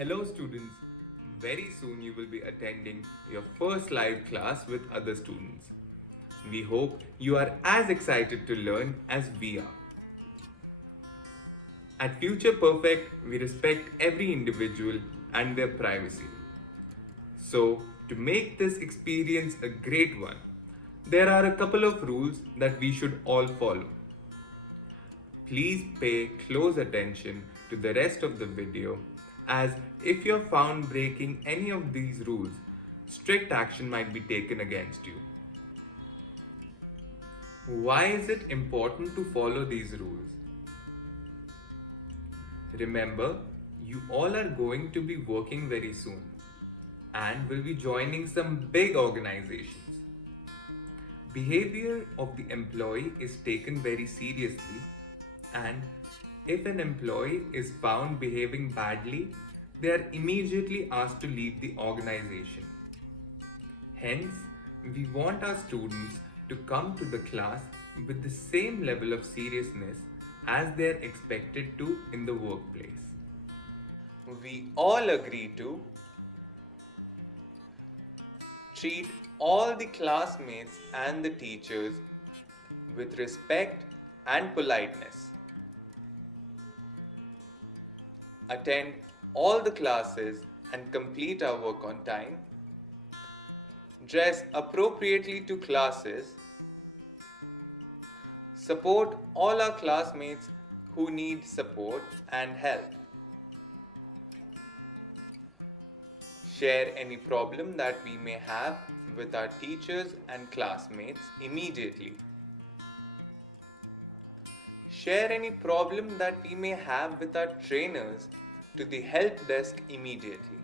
Hello students, very soon you will be attending your first live class with other students. We hope you are as excited to learn as we are. At Future Perfect, we respect every individual and their privacy. So, to make this experience a great one, there are a couple of rules that we should all follow. Please pay close attention to the rest of the video, as if you're found breaking any of these rules, strict action might be taken against you. Why is it important to follow these rules? Remember, you all are going to be working very soon and will be joining some big organizations. Behavior of the employee is taken very seriously, and if an employee is found behaving badly, they are immediately asked to leave the organization. Hence, we want our students to come to the class with the same level of seriousness as they are expected to in the workplace. We all agree to treat all the classmates and the teachers with respect and politeness. Attend all the classes and complete our work on time. Dress appropriately to classes. Support all our classmates who need support and help. Share any problem that we may have with our teachers and classmates immediately. Share any problem that we may have with our trainers to the help desk immediately.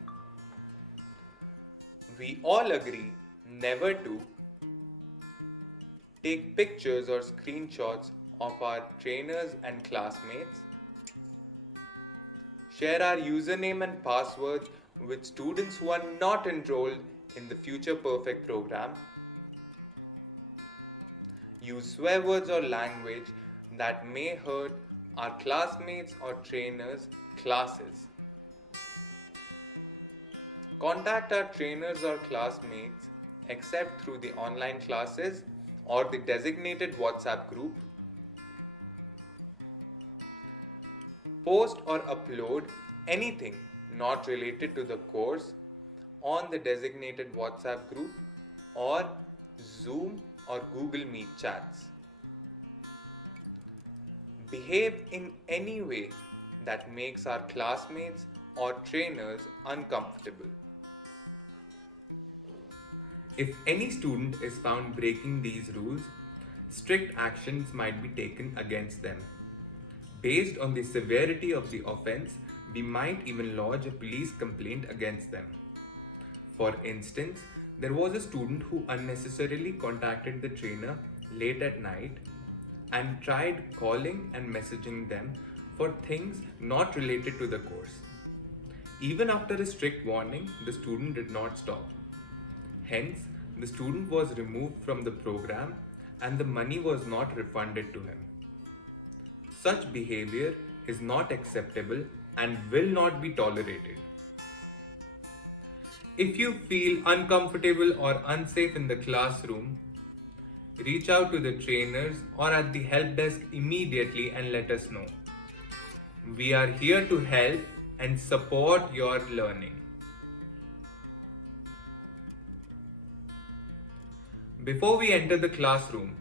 We all agree never to take pictures or screenshots of our trainers and classmates. Share our username and passwords with students who are not enrolled in the Future Perfect program. Use swear words or language that may hurt our classmates or trainers' classes. Contact our trainers or classmates except through the online classes or the designated WhatsApp group. Post or upload anything not related to the course on the designated WhatsApp group or Zoom or Google Meet chats. Behave in any way that makes our classmates or trainers uncomfortable. If any student is found breaking these rules, strict actions might be taken against them. Based on the severity of the offense, we might even lodge a police complaint against them. For instance, there was a student who unnecessarily contacted the trainer late at night and tried calling and messaging them for things not related to the course. Even after a strict warning, the student did not stop. Hence, the student was removed from the program and the money was not refunded to him. Such behavior is not acceptable and will not be tolerated. If you feel uncomfortable or unsafe in the classroom, reach out to the trainers or at the help desk immediately and let us know. We are here to help and support your learning. Before we enter the classroom,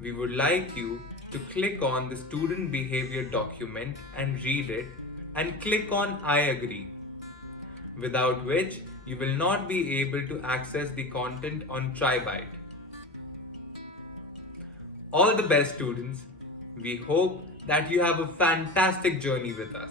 we would like you to click on the student behavior document and read it and click on I agree, without which you will not be able to access the content on TriByte. All the best, students. We hope that you have a fantastic journey with us.